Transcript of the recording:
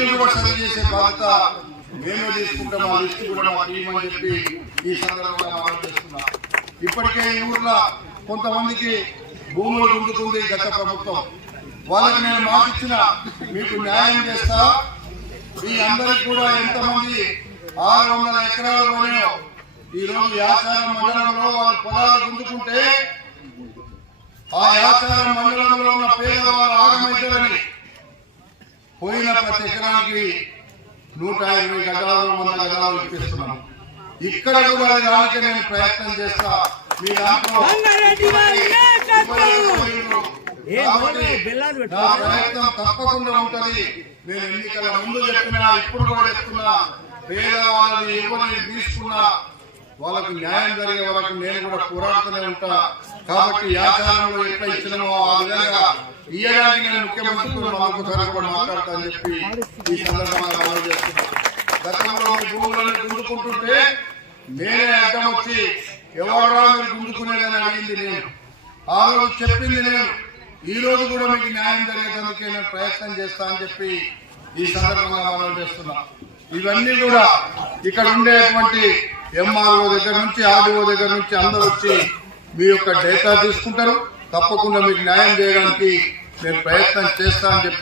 ఇల్లు కూడా సరి చేసే బాధ్యత మేమే తీసుకుంటాం ఆ లిస్ట్ కూడా మా టీం అని చెప్పి ఈ సందర్భంగా మనం చేస్తున్నాం. ఇప్పటికే ఈ ఊర్లో కొంతమందికి భూములు గుంజుకుంది గత ప్రభుత్వం. వాళ్ళకి నేను మాటిచ్చిన మీకు న్యాయం చేస్తా. మీ అందరికి కూడా ఎంతమంది ఆరు వందల ఎకరాలు పోయినాయో ఈ రోజు యాచారం మండలంలో వాళ్ళ పొలాలు గుంజుకుంటే ఆ యాచారం మండలంలో ఉన్న పేదవాళ్ళు ఆగమైతారని పోయిన ప్రతి ఎకరానికి నూట ఇరవై గజాలు వంద గజాలు ఇప్పిస్తున్నాం ఇక్కడ కూడా అది రానికి నేను ప్రయత్నం చేస్తా. మీ దాంట్లో ప్రయత్నం తప్పకుండా ఉంటది. నేను ఎన్నికల ముందు చెప్పినా ఇప్పుడు కూడా చెప్తున్నా. పేదవాళ్ళని ఎవరిని తీసుకున్నా వాళ్ళకు న్యాయం జరిగే వరకు నేను కూడా పోరాడుతూనే ఉంటా. కాబట్టి యాచారంలో ఎట్లా ఇచ్చినామో ఆ విధంగా ఇయ్యడానికి నేను ముఖ్యమంత్రితో ఒకసారి కూడా మాట్లాడతానని చెప్పి ఈ సందర్భంగా అమలు చేస్తున్నాను. గతంలో మీ భూములను గుంజుకుంటుంటే నేనే అడ్డం వచ్చి ఎవరా మీరు గుంజుకునేదని అడిగింది నేను. ఆ రోజు చెప్పింది నేను. ఈ రోజు కూడా మీకు న్యాయం జరిగేందుకే నేను ప్రయత్నం చేస్తా అని చెప్పి ఈ సందర్భంగా అమలు చేస్తున్నా. ఇవన్నీ కూడా ఇక్కడ ఉండేటువంటి ఎంఆర్ఓ దగ్గర నుంచి ఆర్డీఓ దగ్గర నుంచి అందరూ వచ్చి మీ యొక్క డేటా తీసుకుంటారు. తప్పకుండా మీకు న్యాయం చేయడానికి నేను ప్రయత్నం చేస్తానని చెప్పి